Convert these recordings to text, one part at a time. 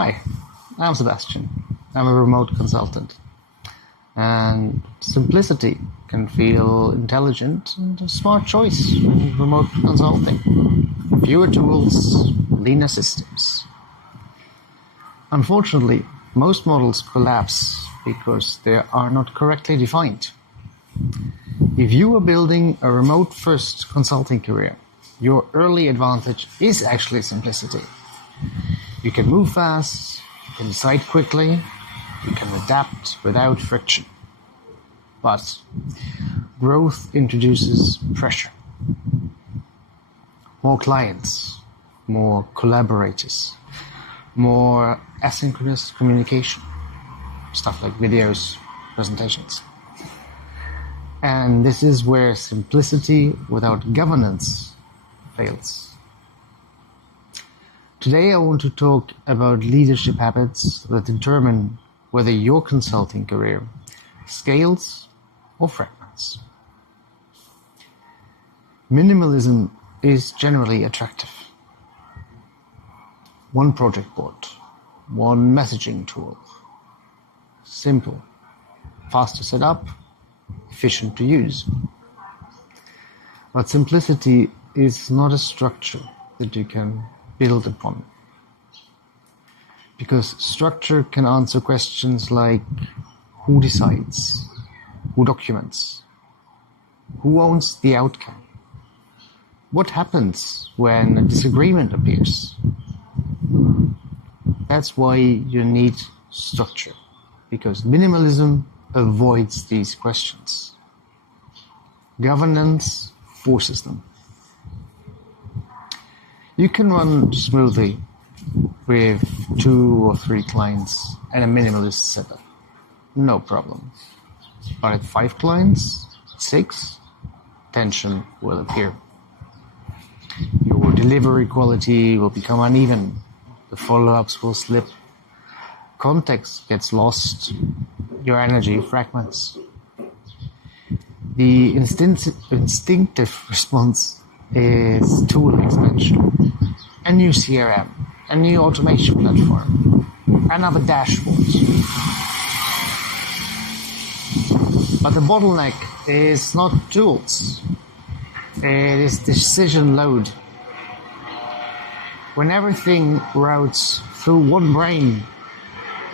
Hi, I'm Sebastian. I'm a remote consultant. And simplicity can feel intelligent and a smart choice in remote consulting. Fewer tools, leaner systems. Unfortunately, most models collapse because they are not correctly defined. If you are building a remote-first consulting career, your early advantage is actually simplicity. You can move fast, you can decide quickly, you can adapt without friction. But growth introduces pressure. More clients, more collaborators, more asynchronous communication, stuff like videos, presentations. And this is where simplicity without governance fails. Today I want to talk about leadership habits that determine whether your consulting career scales or fragments. Minimalism is generally attractive. One project board, one messaging tool. Simple, fast to set up, efficient to use. But simplicity is not a structure that you can build upon. Because structure can answer questions like who decides, who documents, who owns the outcome, what happens when a disagreement appears. That's why you need structure, because minimalism avoids these questions. Governance forces them. You can run smoothly with 2 or 3 clients and a minimalist setup. No problem. But at 5 clients, 6, tension will appear. Your delivery quality will become uneven. The follow-ups will slip. Context gets lost. Your energy fragments. The instinctive response is tool expansion. A new CRM, a new automation platform, another dashboard. But the bottleneck is not tools. It is decision load. When everything routes through one brain,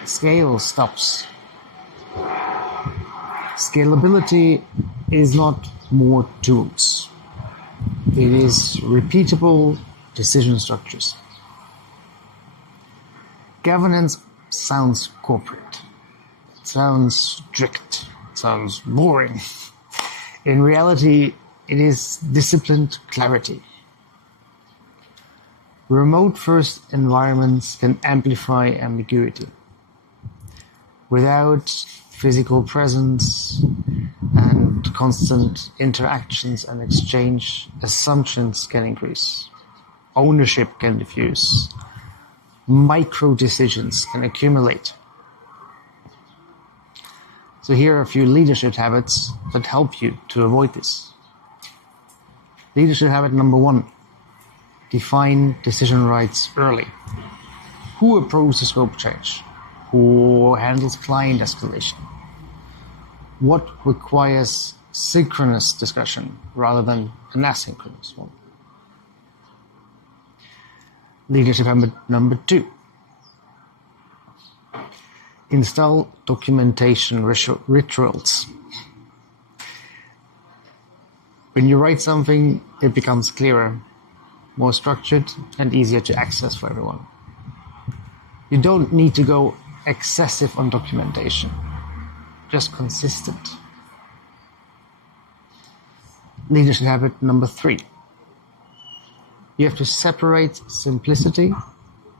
scale stops. Scalability is not more tools. It is repeatable decision structures. Governance sounds corporate. It sounds strict. It sounds boring. In reality, it is disciplined clarity. Remote-first environments can amplify ambiguity. Without physical presence and constant interactions and exchange, assumptions can increase. Ownership can diffuse. Micro decisions can accumulate. So here are a few leadership habits that help you to avoid this. Leadership habit number 1. Define decision rights early. Who approves the scope change? Who handles client escalation? What requires synchronous discussion rather than an asynchronous one? Leadership habit number 2. Install documentation rituals. When you write something, it becomes clearer, more structured, and easier to access for everyone. You don't need to go excessive on documentation, just consistent. Leadership habit number 3. You have to separate simplicity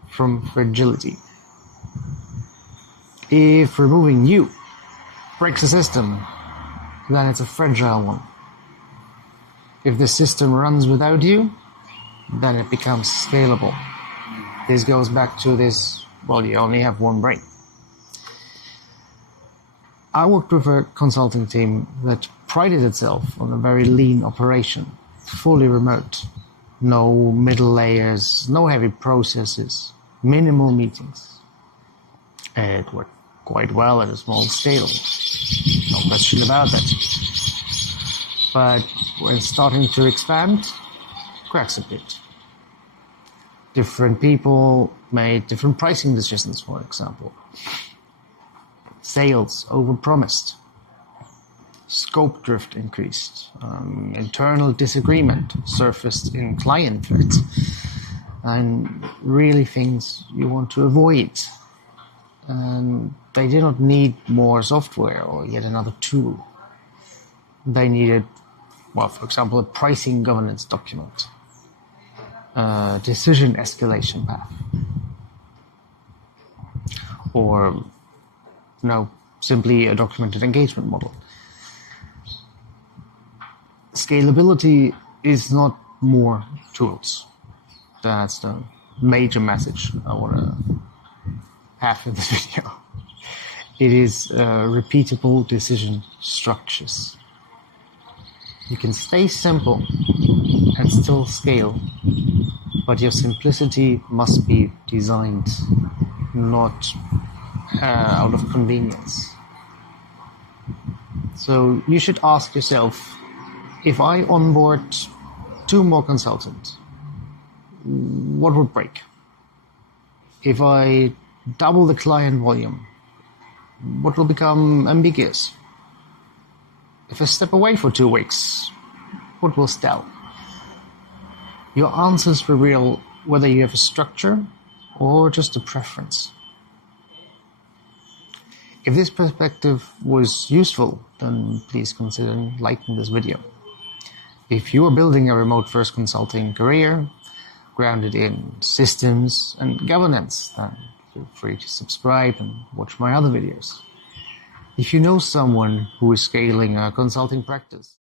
from fragility. If removing you breaks the system, then it's a fragile one. If the system runs without you, then it becomes scalable. This goes back to this, well, you only have one brain. I worked with a consulting team that prided itself on a very lean operation, fully remote. No middle layers, no heavy processes, minimal meetings. It worked quite well at a small scale. No question about that. But when starting to expand, cracks a bit. Different people made different pricing decisions, for example. Sales overpromised. Scope drift increased. Internal disagreement surfaced in client threads. And really things you want to avoid. And they did not need more software or yet another tool. They needed, well, for example, a pricing governance document, a decision escalation path, or simply a documented engagement model. Scalability is not more tools. That's the major message I want to have in this video. It is repeatable decision structures. You can stay simple and still scale, but your simplicity must be designed not out of convenience. So you should ask yourself, if I onboard 2 more consultants, what would break? If I double the client volume, what will become ambiguous? If I step away for 2 weeks, what will stall? Your answers reveal whether you have a structure or just a preference. If this perspective was useful, then please consider liking this video. If you are building a remote-first consulting career, grounded in systems and governance, then feel free to subscribe and watch my other videos. If you know someone who is scaling a consulting practice,